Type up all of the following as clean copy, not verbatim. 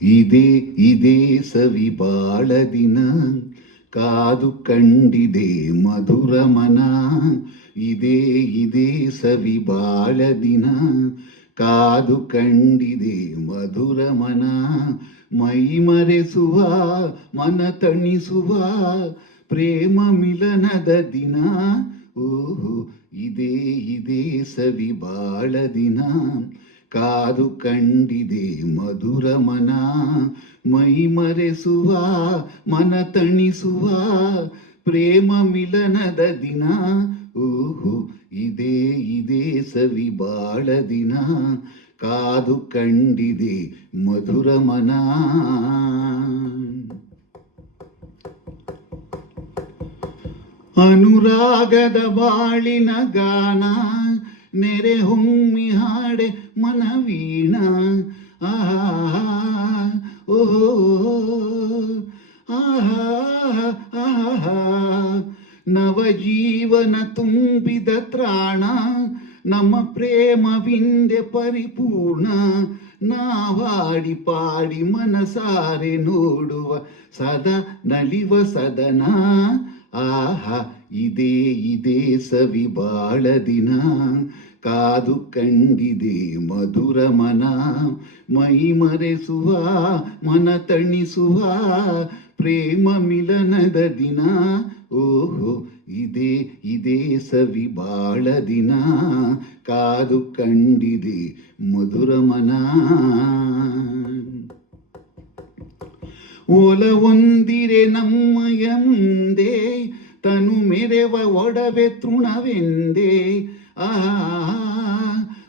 ಇದೇ ಇದೇ ಸವಿ ಬಾಳ ದಿನ, ಕಾದು ಕಂಡಿದೆ ಮಧುರ ಮನ. ಇದೇ ಇದೇ ಸವಿ ಬಾಳ ದಿನ, ಕಾದು ಕಂಡಿದೆ ಮಧುರ ಮನ. ಮೈ ಮರೆಸುವ ಮನ ತಣಿಸುವ ಪ್ರೇಮ ಮಿಲನದ ದಿನ. ಓಹೋ ಇದೇ ಇದೇ ಸವಿ ಬಾಳ ದಿನ, ಕಾದು ಕಂಡಿದೆ ಮಧುರ ಮನ. ಮೈ ಮರೆಸುವ ಮನ ತಣಿಸುವ ಪ್ರೇಮ ಮಿಲನದ ದಿನ. ಓಹೋ ಇದೇ ಇದೇ ಸವಿ ಬಾಳ ದಿನ, ಕಾದು ಕಂಡಿದೆ ಮಧುರ ಮನ. ಅನುರಾಗದ ಬಾಳಿನ ಗಾನ, ನೆರೆ ಹೊಮ್ಮಿ ಹಾಡೆ ಮನವೀಣ. ಆಹಾ ಓಹೋ ಆಹಾ ಆಹಾ, ನವಜೀವನ ತುಂಬಿದ ತ್ರಾಣ, ನಮ್ಮ ಪ್ರೇಮವಿಂದೆ ಪರಿಪೂರ್ಣ. ನಾವಾಡಿ ಪಾಡಿ ಮನಸಾರೆ ನೋಡುವ ಸದಾ ನಲಿವ ಸದನ. ಆಹಾ ಇದೇ ಇದೇ ಸವಿ ಬಾಳ ದಿನ, ಕಾದು ಕಂಡಿದೆ ಮಧುರ ಮನ. ಮೈ ಮರೆಸುವ ಮನ ತಣಿಸುವ ಪ್ರೇಮ ಮಿಲನದ ದಿನ. ಓಹೋ ಇದೇ ಇದೇ ಸವಿ ಬಾಳ ದಿನ, ಕಾದು ಕಂಡಿದೆ ಮಧುರ ಮನ. ಒಲವೊಂದಿರೆ ನಮ್ಮಯ ಮುಂದೆ, ತನು ಮೆರೆವ ಒಡವೆ ತೃಣವೆಂದೆ. ಆಹಾ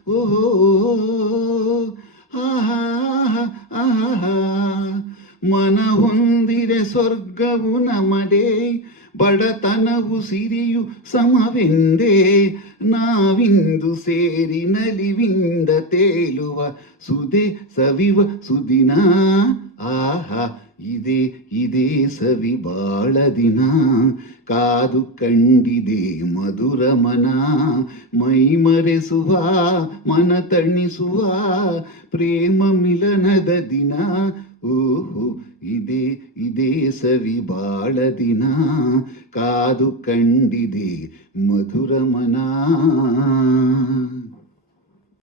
ಓಹೋ ಆಹಾ ಆಹಾ, ಮನ ಹೊಂದಿರೆ ಸ್ವರ್ಗವು ನಮದೆ, ಬಡತನವು ಸಿರಿಯು ಸಮವೆಂದೇ. ನಾವಿಂದು ಸೇರಿ ನಲಿವಿಂದ ತೇಲುವ ಸುದೆ ಸವಿವ ಸುದಿನ. ಆಹಾ ಇದೇ ಇದೇ ಸವಿ ಬಾಳ ದಿನ, ಕಾದು ಕಂಡಿದೆ ಮಧುರ ಮನ. ಮೈ ಮರೆಸುವ ಮನ ತಣಿಸುವ ಪ್ರೇಮ ಮಿಲನದ ದಿನ. ಓಹೋ ಇದೇ ಇದೇ ಸವಿ ಬಾಳ ದಿನ, ಕಾದು ಕಂಡಿದೆ ಮಧುರ ಮನ.